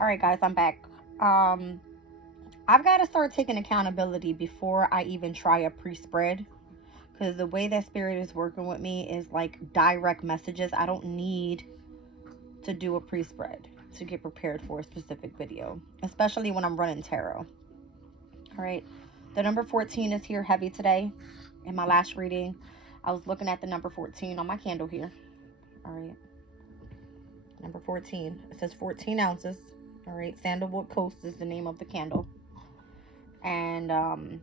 All right, guys, I'm back. I've got to start taking accountability before I even try a pre-spread, because the way that spirit is working with me is like direct messages. I don't need to do a pre-spread to get prepared for a specific video, especially when I'm running tarot. All right, the number 14 is here heavy today. In my last reading, I was looking at the number 14 on my candle here. All right, number 14. It says 14 ounces. All right, Sandalwood Coast is the name of the candle. And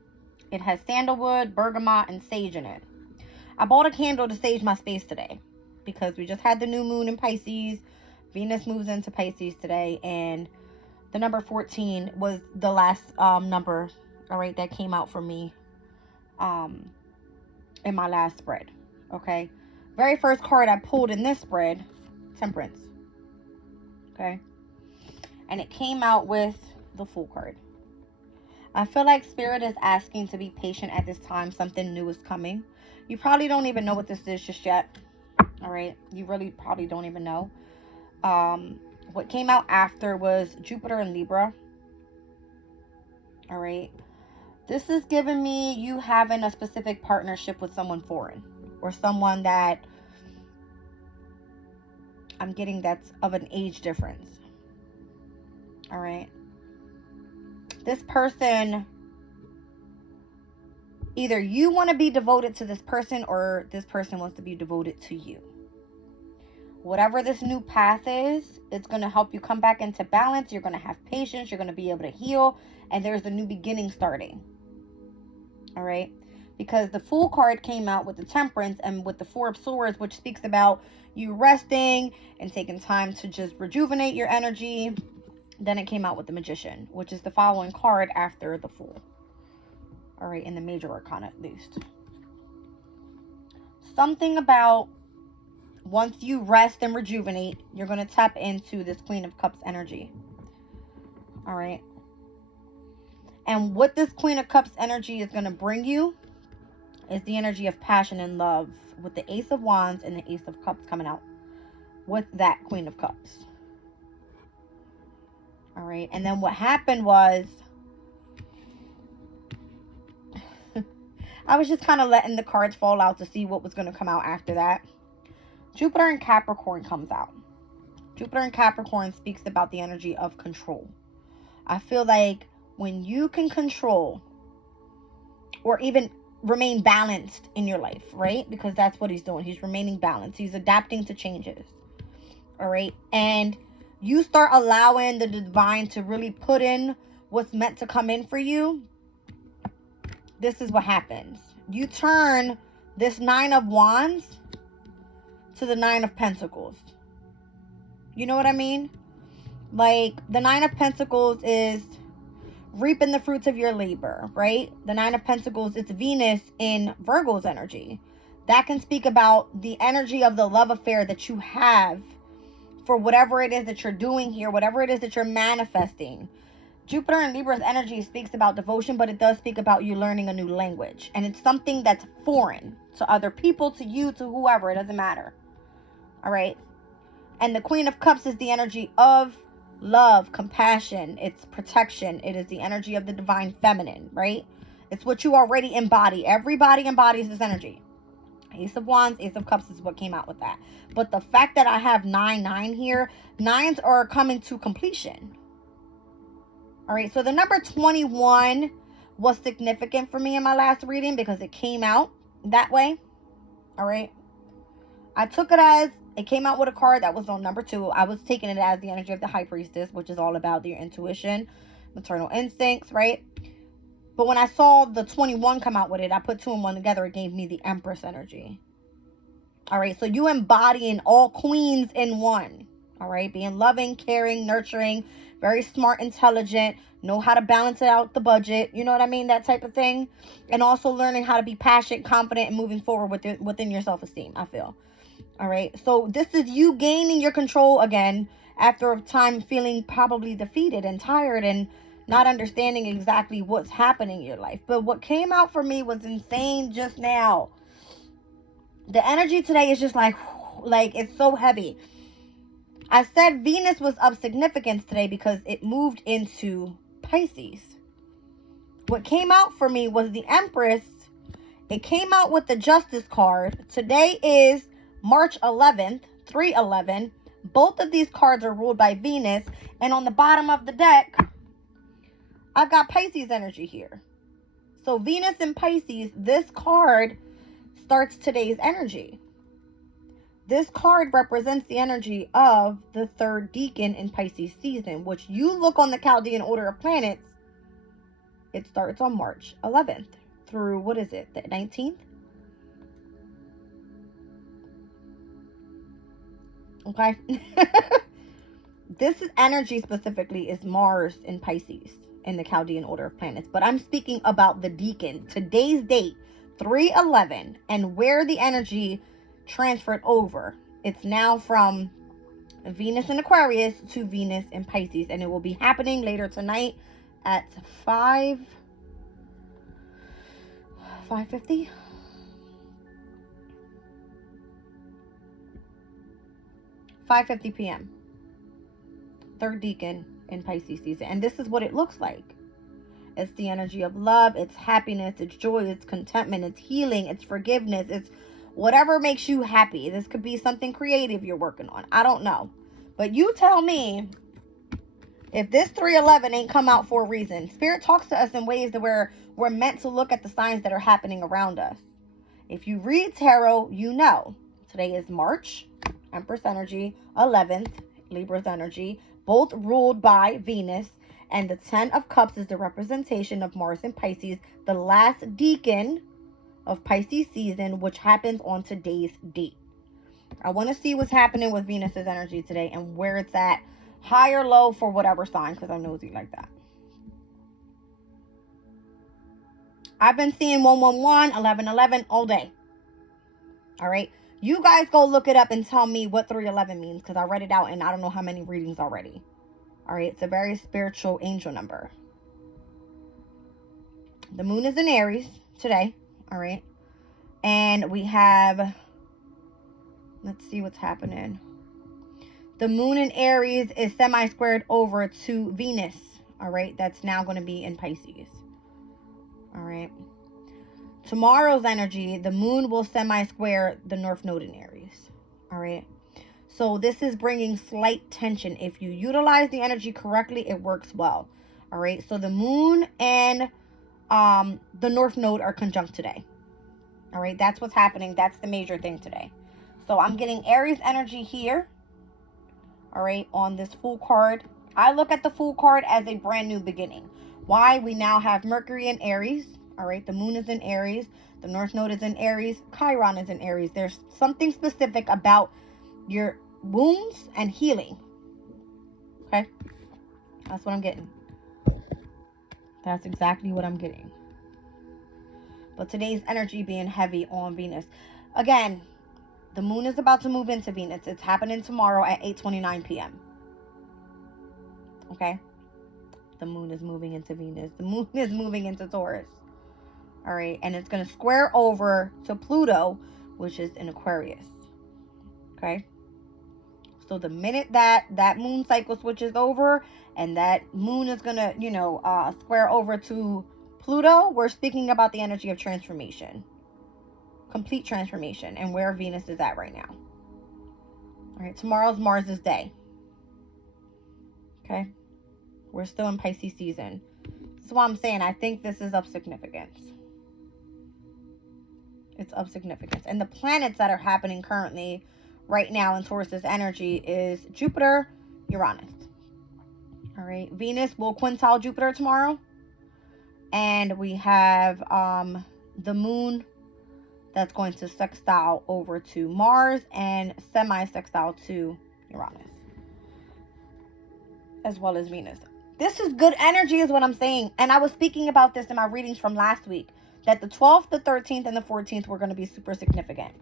it has sandalwood, bergamot, and sage in it. I bought a candle to sage my space today because we just had the new moon in Pisces. Venus moves into Pisces today, and the number 14 was the last number, all right, that came out for me in my last spread. Okay, very first card I pulled in this spread, Temperance. Okay, and it came out with the Fool card. I feel like Spirit is asking to be patient at this time. Something new is coming. You probably don't even know what this is just yet. All right, you really probably don't even know. What came out after was Jupiter and Libra. All right, this is giving me you having a specific partnership with someone foreign, or someone that I'm getting that's of an age difference. All right, this person, either you want to be devoted to this person or this person wants to be devoted to you. Whatever this new path is, it's going to help you come back into balance. You're going to have patience. You're going to be able to heal. And there's a new beginning starting. All right. Because the Fool card came out with the Temperance and with the Four of Swords, which speaks about you resting and taking time to just rejuvenate your energy. Then it came out with the Magician, which is the following card after the Fool. All right. In the major arcana, at least. Something about once you rest and rejuvenate, you're going to tap into this Queen of Cups energy. All right. And what this Queen of Cups energy is going to bring you is the energy of passion and love, with the Ace of Wands and the Ace of Cups coming out with that Queen of Cups. All right. And then what happened was I was just kind of letting the cards fall out to see what was going to come out after that. Jupiter in Capricorn comes out. Jupiter in Capricorn speaks about the energy of control. I feel like when you can control or even remain balanced in your life, right? Because that's what he's doing. He's remaining balanced. He's adapting to changes. All right. And you start allowing the divine to really put in what's meant to come in for you. This is what happens. You turn this Nine of Wands to the Nine of Pentacles. You know what I mean? Like, the Nine of Pentacles is reaping the fruits of your labor, right? The Nine of Pentacles, it's Venus in Virgo's energy. That can speak about the energy of the love affair that you have for whatever it is that you're doing here, whatever it is that you're manifesting. Jupiter in Libra's energy speaks about devotion, but it does speak about you learning a new language. And it's something that's foreign to other people, to you, to whoever. It doesn't matter. All right? And the Queen of Cups is the energy of love, compassion. It's protection. It is the energy of the divine feminine, right? It's what you already embody. Everybody embodies this energy. Ace of Wands, Ace of Cups is what came out with that. But the fact that I have 9 here, nines are coming to completion. All right, so the number 21 was significant for me in my last reading because it came out that way. All right. I took it as, it came out with a card that was on number 2. I was taking it as the energy of the High Priestess, which is all about your intuition, maternal instincts, right? But when I saw the 21 come out with it, I put 2 and 1 together. It gave me the Empress energy. All right, so you embodying all queens in one. All right, being loving, caring, nurturing, very smart, intelligent, know how to balance it out the budget. You know what I mean? That type of thing. And also learning how to be passionate, confident, and moving forward within your self-esteem, I feel. All right, so this is you gaining your control again after a time feeling probably defeated and tired and not understanding exactly what's happening in your life. But what came out for me was insane just now. The energy today is just like it's so heavy. I said Venus was of significance today because it moved into Pisces. What came out for me was the Empress. It came out with the Justice card. Today is March 11th, 3/11. Both of these cards are ruled by Venus. And on the bottom of the deck, I've got Pisces energy here. So Venus and Pisces, this card starts today's energy. This card represents the energy of the third decan in Pisces season, which you look on the Chaldean order of planets, it starts on March 11th through, what is it, the 19th? Okay. This is energy specifically is Mars in Pisces in the Chaldean order of planets. But I'm speaking about the decan. Today's date, 3/11, and where the energy transferred over. It's now from Venus in Aquarius to Venus in Pisces. And it will be happening later tonight at 5:50. 5:50 p.m. Third decan in Pisces season. And this is what it looks like. It's the energy of love. It's happiness. It's joy. It's contentment. It's healing. It's forgiveness. It's whatever makes you happy. This could be something creative you're working on. I don't know. But you tell me if this 3/11 ain't come out for a reason. Spirit talks to us in ways that we're meant to look at the signs that are happening around us. If you read tarot, you know. Today is March, Empress energy, 11th, Libra's energy, both ruled by Venus. And the 10 of Cups is the representation of Mars and Pisces, the last decan of Pisces season, which happens on today's date. I want to see what's happening with Venus's energy today and where it's at, high or low for whatever sign, because I'm nosy like that. I've been seeing 111, 1111 all day. All right. You guys go look it up and tell me what 311 means, because I read it out and I don't know how many readings already. All right. It's a very spiritual angel number. The moon is in Aries today. All right. And we have, let's see what's happening. The moon in Aries is semi-squared over to Venus. All right. That's now going to be in Pisces. All right. Tomorrow's energy, the moon will semi-square the North Node in Aries. All right. So this is bringing slight tension. If you utilize the energy correctly, it works well. All right. So the moon and the North Node are conjunct today. All right. That's what's happening. That's the major thing today. So I'm getting Aries energy here. All right. On this Fool card. I look at the Fool card as a brand new beginning. Why? We now have Mercury in Aries. All right. The moon is in Aries. The North Node is in Aries. Chiron is in Aries. There's something specific about your wounds and healing. Okay. That's what I'm getting. That's exactly what I'm getting. But today's energy being heavy on Venus. Again, the moon is about to move into Venus. It's happening tomorrow at 8:29 p.m. Okay. The moon is moving into Venus. The moon is moving into Taurus. All right. And it's going to square over to Pluto, which is in Aquarius. Okay. So the minute that moon cycle switches over and that moon is going to, square over to Pluto, we're speaking about the energy of transformation. Complete transformation and where Venus is at right now. All right. Tomorrow's Mars's day. Okay. We're still in Pisces season. That's why I'm saying I think this is of significance. It's of significance. And the planets that are happening currently right now in Taurus's energy is Jupiter, Uranus. All right. Venus will quintile Jupiter tomorrow. And we have the moon that's going to sextile over to Mars and semi-sextile to Uranus. As well as Venus. This is good energy is what I'm saying. And I was speaking about this in my readings from last week. That the 12th, the 13th, and the 14th were going to be super significant.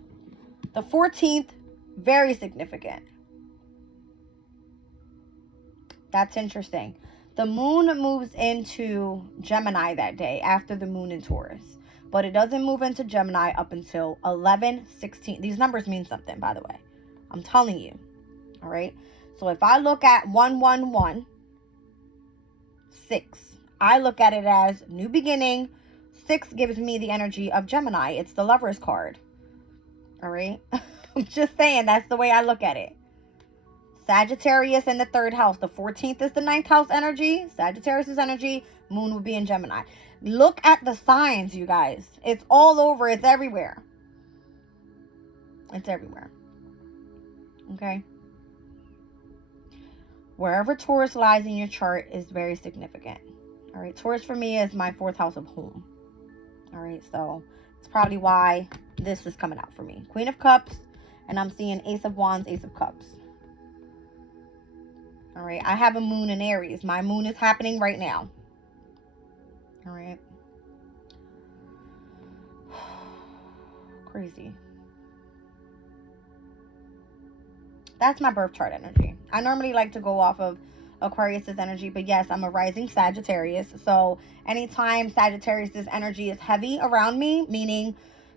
The 14th, very significant. That's interesting. The moon moves into Gemini that day after the moon in Taurus. But it doesn't move into Gemini up until 11:16. These numbers mean something, by the way. I'm telling you. All right. So if I look at 111, 6, I look at it as new beginning. 6 gives me the energy of Gemini. It's the Lover's card. All right. I'm just saying, that's the way I look at it. Sagittarius in the 3rd house. The 14th is the 9th house energy. Sagittarius' energy. Moon will be in Gemini. Look at the signs, you guys. It's all over. It's everywhere. It's everywhere. Okay. Wherever Taurus lies in your chart is very significant. All right. Taurus for me is my 4th house of home. All right. So it's probably why this is coming out for me. Queen of Cups. And I'm seeing Ace of Wands, Ace of Cups. All right. I have a moon in Aries. My moon is happening right now. All right. Crazy. That's my birth chart energy. I normally like to go off of Aquarius's energy, but yes, I'm a rising Sagittarius. So anytime Sagittarius's energy is heavy around me, meaning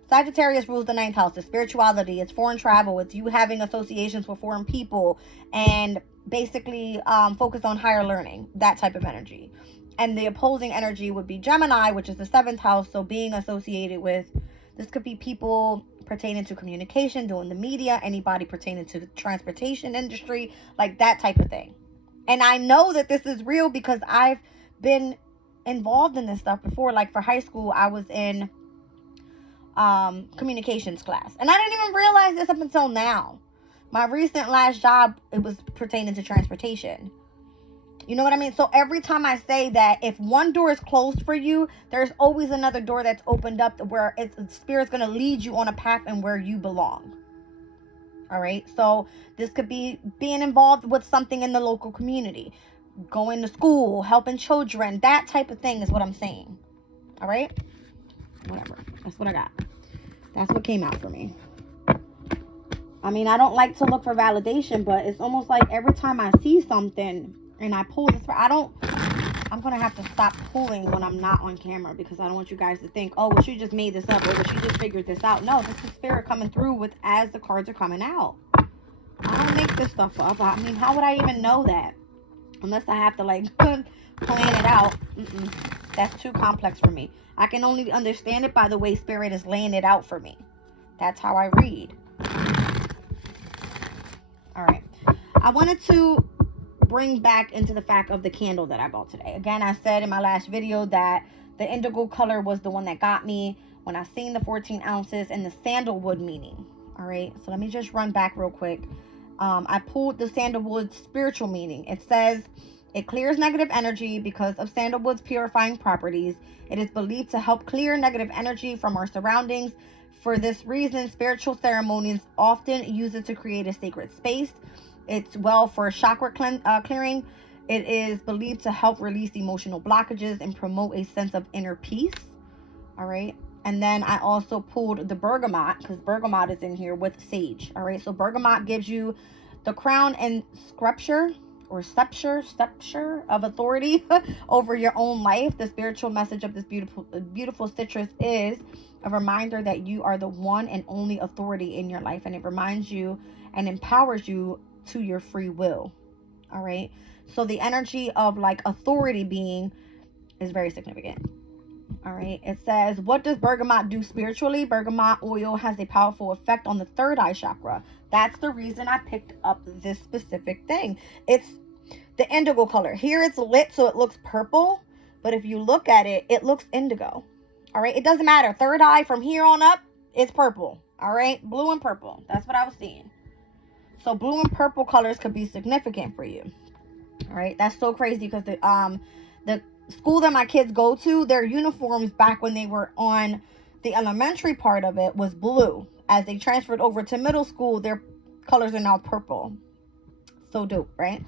Sagittarius rules the 9th house, it's spirituality, it's foreign travel, it's you having associations with foreign people, and basically focus on higher learning, that type of energy. And the opposing energy would be Gemini, which is the 7th house. So being associated with, this could be people pertaining to communication, doing the media, anybody pertaining to the transportation industry, like that type of thing. And I know that this is real because I've been involved in this stuff before. Like for high school, I was in communications class, and I didn't even realize this up until now. My recent last job, it was pertaining to transportation. You know what I mean? So every time I say that, if one door is closed for you, there's always another door that's opened up where Spirit's going to lead you on a path and where you belong. All right. So this could be being involved with something in the local community, going to school, helping children, that type of thing is what I'm saying. All right. Whatever. That's what I got. That's what came out for me. I mean, I don't like to look for validation, but it's almost like every time I see something and I pull this, I'm going to have to stop pulling when I'm not on camera, because I don't want you guys to think, oh, well, she just made this up, or well, she just figured this out. No, this is Spirit coming through with as the cards are coming out. I don't make this stuff up. I mean, how would I even know that? Unless I have to, like, plan it out. That's too complex for me. I can only understand it by the way Spirit is laying it out for me. That's how I read. All right. I wanted to bring back into the fact of the candle that I bought today. Again, I said in my last video that the indigo color was the one that got me when I seen the 14 ounces and the sandalwood meaning. All right. So let me just run back real quick. I pulled the sandalwood spiritual meaning. It says it clears negative energy because of sandalwood's purifying properties. It is believed to help clear negative energy from our surroundings. For this reason, spiritual ceremonies often use it to create a sacred space. It's well for chakra clearing. It is believed to help release emotional blockages and promote a sense of inner peace. All right. And then I also pulled the bergamot, because bergamot is in here with sage. All right. So bergamot gives you the crown and scepter of authority over your own life. The spiritual message of this beautiful citrus is a reminder that you are the one and only authority in your life, and it reminds you and empowers you to your free will. All right. So the energy of like authority being is very significant. All right. It says, what does bergamot do spiritually? Bergamot oil has a powerful effect on the 3rd eye chakra. That's the reason I picked up this specific thing. It's the indigo color. Here it's lit so it looks purple, but if you look at it, it looks indigo. All right. It doesn't matter. 3rd eye from here on up, it's purple. All right. Blue and purple. That's what I was seeing. So blue and purple colors could be significant for you. All right. That's so crazy because the school that my kids go to, their uniforms back when they were on the elementary part of it was blue. As they transferred over to middle school, their colors are now purple. So dope, right?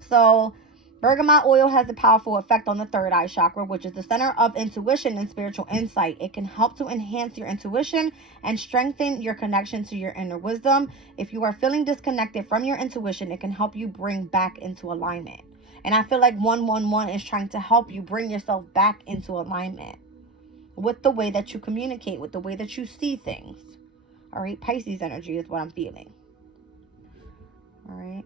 So bergamot oil has a powerful effect on the 3rd eye chakra, which is the center of intuition and spiritual insight. It can help to enhance your intuition and strengthen your connection to your inner wisdom. If you are feeling disconnected from your intuition, it can help you bring back into alignment. And I feel like 111 is trying to help you bring yourself back into alignment with the way that you communicate, with the way that you see things. All right. Pisces energy is what I'm feeling. All right.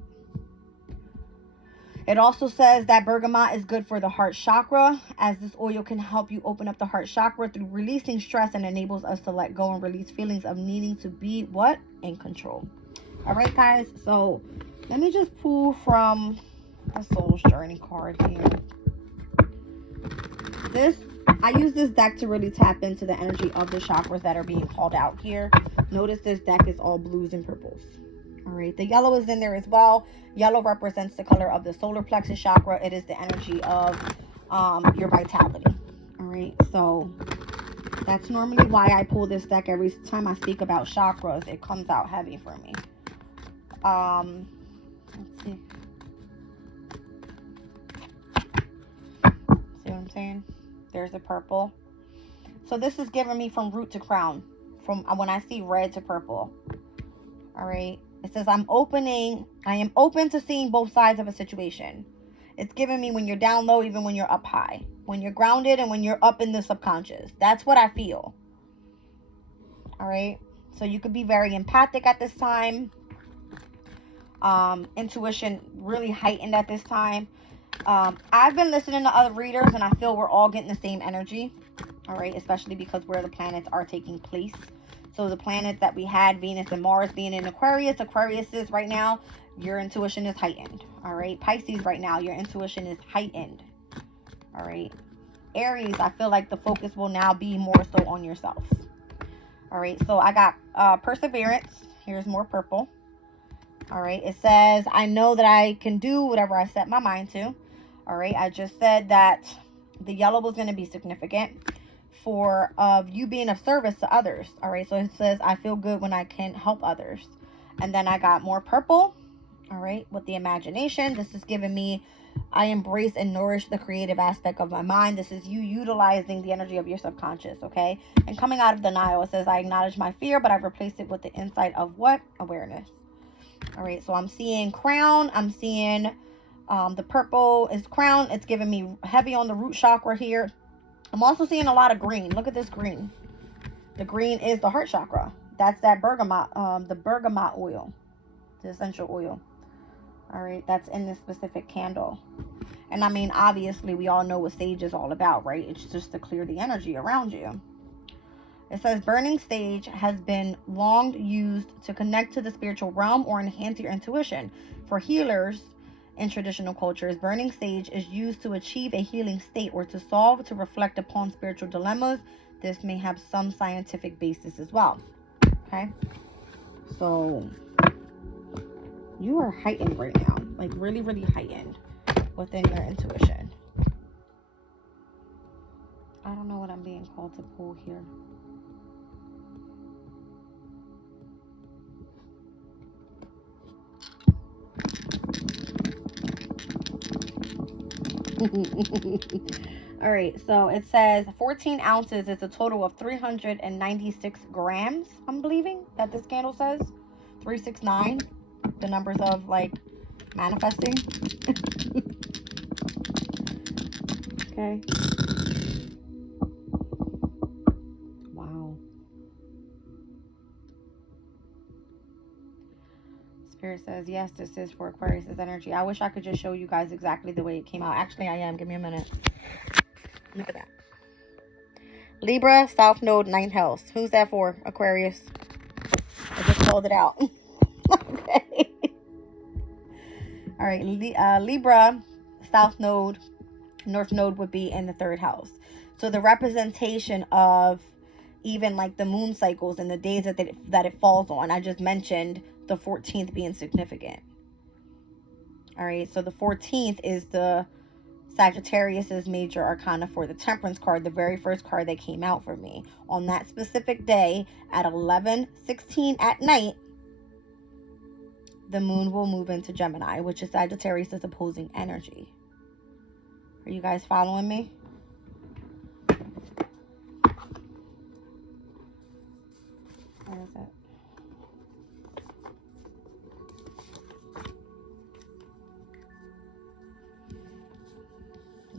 It also says that bergamot is good for the heart chakra, as this oil can help you open up the heart chakra through releasing stress and enables us to let go and release feelings of needing to be what? In control. All right, guys. So let me just pull from the Soul's Journey card here. I use this deck to really tap into the energy of the chakras that are being called out here. Notice this deck is all blues and purples. All right, the yellow is in there as well. Yellow represents the color of the solar plexus chakra. It is the energy of your vitality. All right, so that's normally why I pull this deck every time I speak about chakras. It comes out heavy for me. Let's see. See what I'm saying? There's a purple. So this is giving me from root to crown. From when I see red to purple. All right. It says I am open to seeing both sides of a situation. It's giving me when you're down low, even when you're up high. When you're grounded and when you're up in the subconscious. That's what I feel. All right. So you could be very empathic at this time. Intuition really heightened at this time. I've been listening to other readers and I feel we're all getting the same energy. All right. Especially because where the planets are taking place. So the planets that we had, Venus and Mars being in Aquarius. Aquarius is right now, your intuition is heightened. All right. Pisces right now, your intuition is heightened. All right. Aries, I feel like the focus will now be more so on yourself. All right. So I got perseverance. Here's more purple. All right. It says, I know that I can do whatever I set my mind to. All right. I just said that the yellow was going to be significant for you being of service to others. All right, so it says I feel good when I can help others. And then I got more purple. All right, with the imagination. This is giving me I embrace and nourish the creative aspect of my mind. This is you utilizing the energy of your subconscious. Okay, and coming out of denial, it says I acknowledge my fear, but I've replaced it with the insight of what? Awareness. All right, so I'm seeing crown. I'm seeing the purple is crown. It's giving me heavy on the root chakra here. I'm also seeing a lot of green. Look at this green. The green is the heart chakra. That's that bergamot, the bergamot oil, the essential oil. All right, that's in this specific candle. And I mean, obviously, we all know what sage is all about, right? It's just to clear the energy around you. It says burning sage has been long used to connect to the spiritual realm or enhance your intuition. For healers, in traditional cultures, burning sage is used to achieve a healing state or to reflect upon spiritual dilemmas. This may have some scientific basis as well. Okay? So, you are heightened right now. Like, really, really heightened within your intuition. I don't know what I'm being called to pull here. All right, so it says 14 ounces is a total of 396 grams. I'm believing that this candle says 369, the numbers of like manifesting. Okay. Wow. Spirit says, yes, this is for Aquarius' energy. I wish I could just show you guys exactly the way it came out. Actually, I am. Give me a minute. Look at that. Libra, South Node, 9th house. Who's that for? Aquarius. I just called it out. Okay. All right. Libra, South Node, North Node would be in the 3rd house. So the representation of even like the moon cycles and the days that it falls on. I just mentioned the 14th being significant. All right. So the 14th is the Sagittarius's major arcana for the Temperance card, the very first card that came out for me. On that specific day at 11:16 at night, the moon will move into Gemini, which is Sagittarius's opposing energy. Are you guys following me? What is it?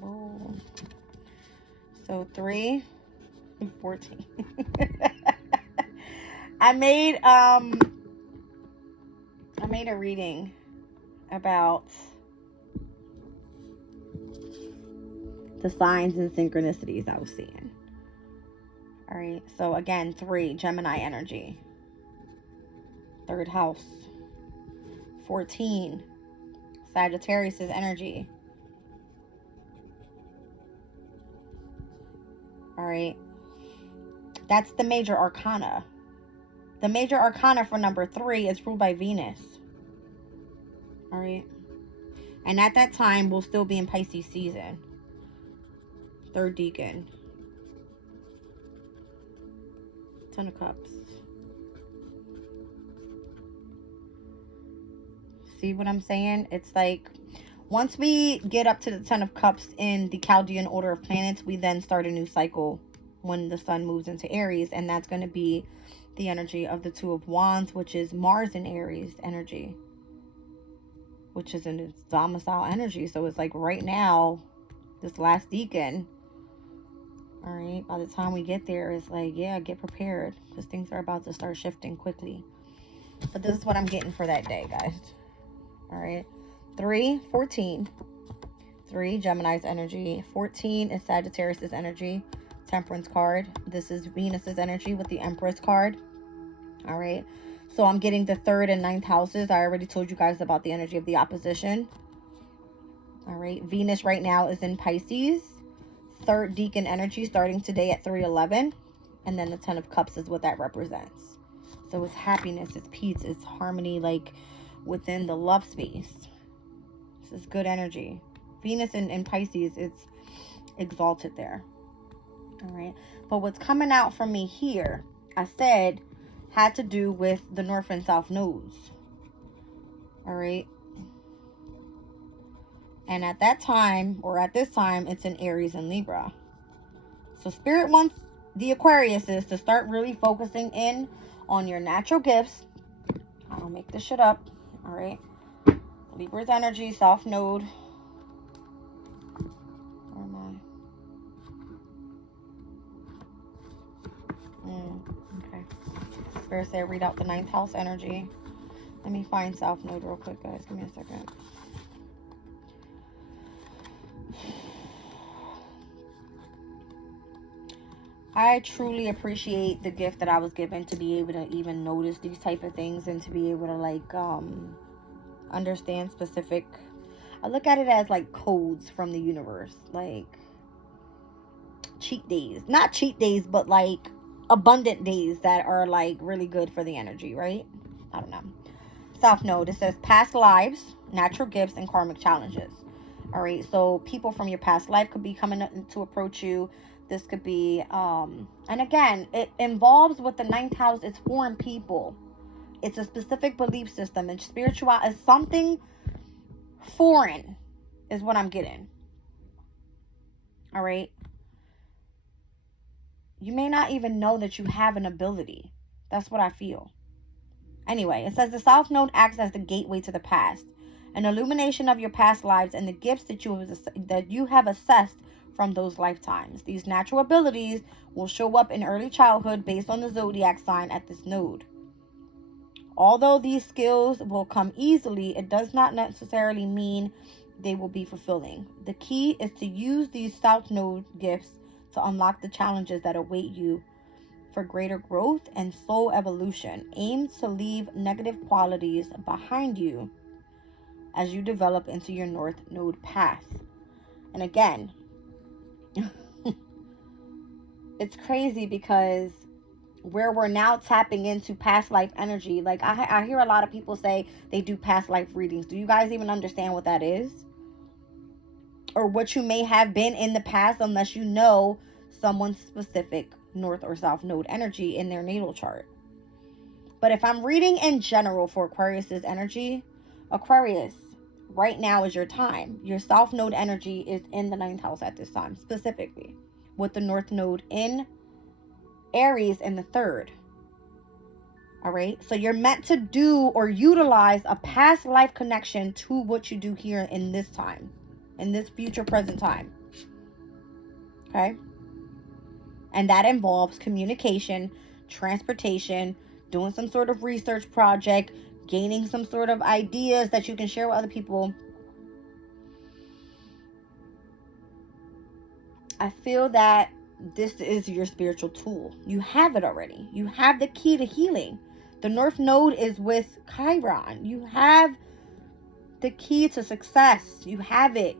Oh. So 3 and 14. I made a reading about the signs and synchronicities I was seeing. All right, so again, 3, Gemini energy. 3rd house. 14, Sagittarius energy. All right, that's the major arcana. The major arcana for number 3 is ruled by Venus. All right, and at that time, we'll still be in Pisces season. 3rd deacon. 10 of Cups. See what I'm saying? It's like, once we get up to the 10 of Cups in the Chaldean order of planets, we then start a new cycle when the sun moves into Aries. And that's going to be the energy of the 2 of Wands, which is Mars in Aries energy, which is in its domicile energy. So it's like right now, this last deacon, all right, by the time we get there, it's like, yeah, get prepared, because things are about to start shifting quickly. But this is what I'm getting for that day, guys. All right, 3, 14. 3, Gemini's energy. 14 is Sagittarius' energy. Temperance card. This is Venus's energy with the Empress card. All right, so I'm getting the 3rd and 9th houses. I already told you guys about the energy of the opposition. All right, Venus right now is in Pisces. 3rd deacon energy starting today at 3:11, and then the 10 of Cups is what that represents. So it's happiness, it's peace, it's harmony, like within the love space. This is good energy. Venus in Pisces, it's exalted there. All right, but what's coming out for me here, I said, had to do with the North and South nodes. All right, and at that time, or at this time, it's in Aries and Libra. So Spirit wants the Aquariuses to start really focusing in on your natural gifts. I don't make this shit up. All right, Libra's energy, South node. Where am I? Okay. Spirit said read out the 9th house energy. Let me find South node real quick, guys. Give me a second. I truly appreciate the gift that I was given to be able to even notice these type of things and to be able to like understand specific. I look at it as like codes from the universe, like cheat days, not cheat days, but like abundant days that are like really good for the energy, right? I don't know. South node, it says past lives, natural gifts, and karmic challenges. All right, so people from your past life could be coming to approach you. This could be, and again, it involves with the 9th house, it's foreign people. It's a specific belief system, and spiritual is something foreign, is what I'm getting. All right. You may not even know that you have an ability. That's what I feel. Anyway, it says the South Node acts as the gateway to the past, an illumination of your past lives and the gifts that you have assessed from those lifetimes. These natural abilities will show up in early childhood based on the zodiac sign at this node. Although these skills will come easily, it does not necessarily mean they will be fulfilling. The key is to use these South Node gifts to unlock the challenges that await you for greater growth and soul evolution. Aim to leave negative qualities behind you as you develop into your North Node path. And again, it's crazy because where we're now tapping into past life energy, like I hear a lot of people say they do past life readings. Do you guys even understand what that is? Or what you may have been in the past, unless you know someone's specific North or South Node energy in their natal chart. But if I'm reading in general for Aquarius's energy, Aquarius, right now is your time. Your South Node energy is in the 9th house at this time, specifically, with the North Node in Aries in the 3rd. All right, so you're meant to do or utilize a past life connection to what you do here in this time, in this future present time. Okay, and that involves communication, transportation, doing some sort of research project, gaining some sort of ideas that you can share with other people. I feel that this is your spiritual tool. You have it already. You have the key to healing. The North Node is with Chiron. You have the key to success. You have it.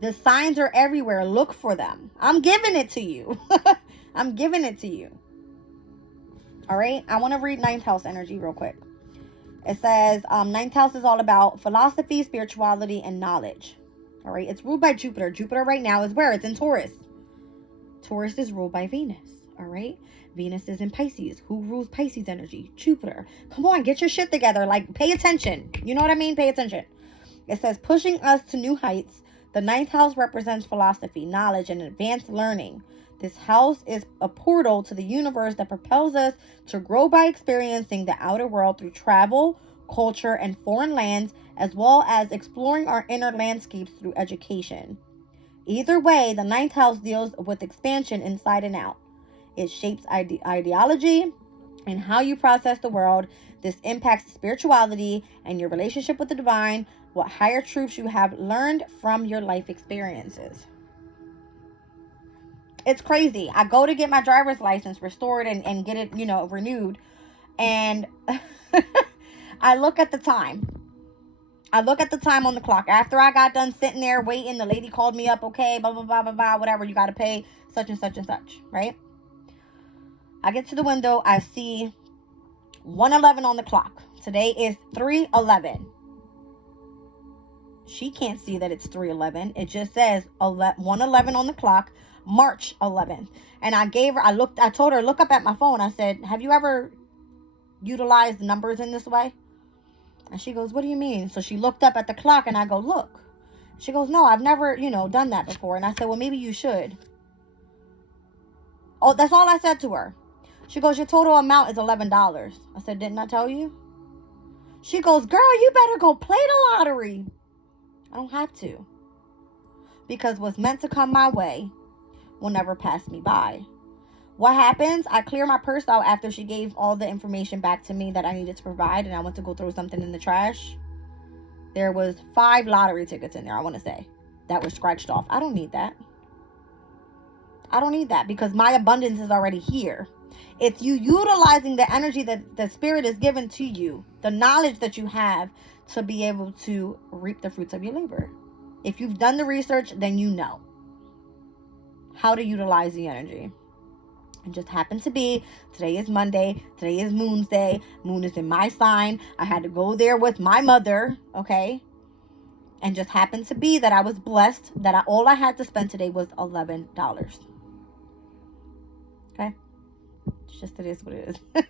The signs are everywhere. Look for them. I'm giving it to you. I'm giving it to you. All right. I want to read ninth house energy real quick. It says ninth house is all about philosophy, spirituality, and knowledge. All right. It's ruled by Jupiter. Jupiter right now is where? It's in Taurus. Taurus is ruled by Venus. All right. Venus is in Pisces. Who rules Pisces energy? Jupiter. Come on, get your shit together. Like, pay attention. You know what I mean? Pay attention. It says pushing us to new heights. The ninth house represents philosophy, knowledge, and advanced learning. This house is a portal to the universe that propels us to grow by experiencing the outer world through travel, culture, and foreign lands, as well as exploring our inner landscapes through education. Either way, the ninth house deals with expansion inside and out. It shapes ideology and how you process the world. This impacts spirituality and your relationship with the divine, what higher truths you have learned from your life experiences. It's crazy. I go to get my driver's license restored and get it, renewed. And I look at the time. I look at the time on the clock. After I got done sitting there waiting, the lady called me up. Okay, blah, blah, blah, blah, blah, whatever. You got to pay such and such and such, right? I get to the window. I see 1:11 on the clock. Today is 3:11. She can't see that it's 3:11. It just says 1:11 on the clock, March 11th. And I told her, look up at my phone. I said, have you ever utilized numbers in this way? And she goes, what do you mean? So she looked up at the clock and I go, look. She goes, no, I've never, done that before. And I said, well, maybe you should. Oh, that's all I said to her. She goes, your total amount is $11. I said, didn't I tell you? She goes, girl, you better go play the lottery. I don't have to. Because what's meant to come my way will never pass me by. What happens? I clear my purse out after she gave all the information back to me that I needed to provide, and I went to go throw something in the trash. There was 5 lottery tickets in there, I want to say, that were scratched off. I don't need that. I don't need that because my abundance is already here. It's you utilizing the energy that the spirit is given to you, the knowledge that you have to be able to reap the fruits of your labor. If you've done the research, then you know how to utilize the energy. It just happened to be, today is Monday, today is Moon's Day, Moon is in my sign. I had to go there with my mother, okay? And just happened to be that I was blessed that all I had to spend today was $11. Okay? It's just, it is what it is.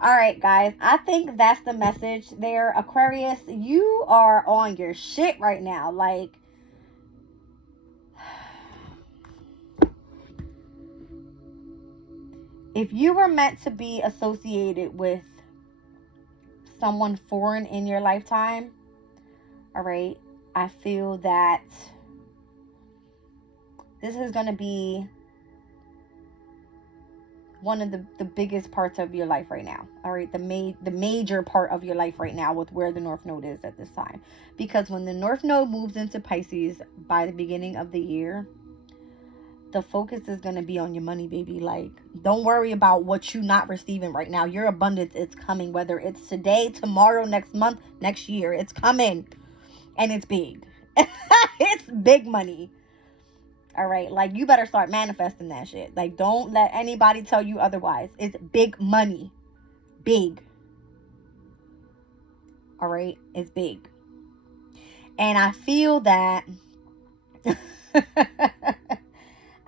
All right, guys. I think that's the message there. Aquarius, you are on your shit right now. Like, if you were meant to be associated with someone foreign in your lifetime, all right, I feel that this is going to be one of the biggest parts of your life right now. All right, the major part of your life right now with where the North Node is at this time. Because when the North Node moves into Pisces by the beginning of the year, the focus is going to be on your money, baby. Like, don't worry about what you're not receiving right now. Your abundance is coming, whether it's today, tomorrow, next month, next year. It's coming. And it's big. It's big money. All right, like, you better start manifesting that shit. Like, don't let anybody tell you otherwise. It's big money. Big. All right, it's big. And I feel that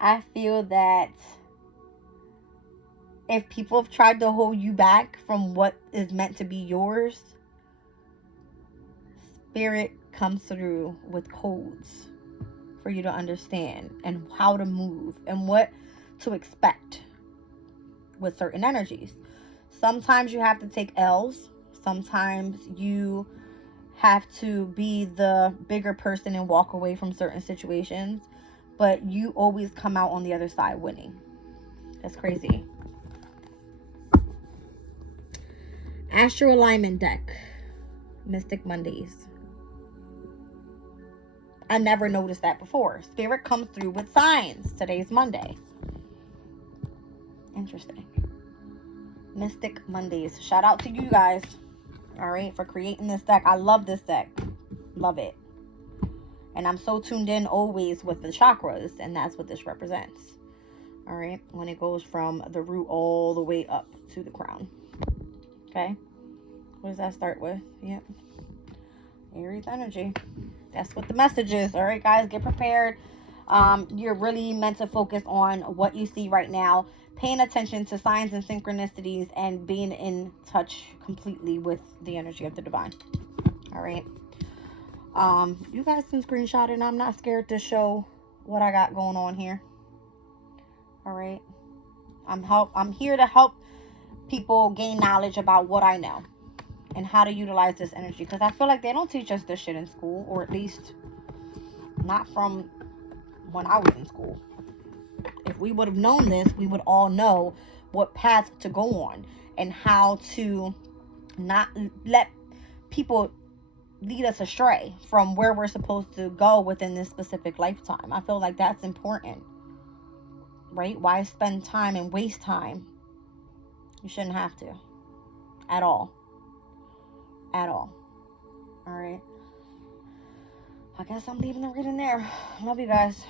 I feel that if people have tried to hold you back from what is meant to be yours, Spirit comes through with codes for you to understand and how to move and what to expect with certain energies. Sometimes you have to take L's. Sometimes you have to be the bigger person and walk away from certain situations. But you always come out on the other side winning. That's crazy. Astro Alignment deck. Mystic Mondays. I never noticed that before. Spirit comes through with signs. Today's Monday. Interesting. Mystic Mondays. Shout out to you guys. All right, for creating this deck. I love this deck. Love it. And I'm so tuned in always with the chakras, and that's what this represents. All right, when it goes from the root all the way up to the crown. Okay, what does that start with? Yep, Aries energy. That's what the message is. All right, guys, get prepared. You're really meant to focus on what you see right now, paying attention to signs and synchronicities, and being in touch completely with the energy of the divine. All right. You guys can screenshot it, and I'm not scared to show what I got going on here. All right. I'm here to help people gain knowledge about what I know and how to utilize this energy, because I feel like they don't teach us this shit in school, or at least not from when I was in school. If we would have known this, we would all know what path to go on and how to not let people lead us astray from where we're supposed to go within this specific lifetime. I feel like that's important, right? Why spend time and waste time? You shouldn't have to at all. All right, I guess I'm leaving the reading there. Love you guys.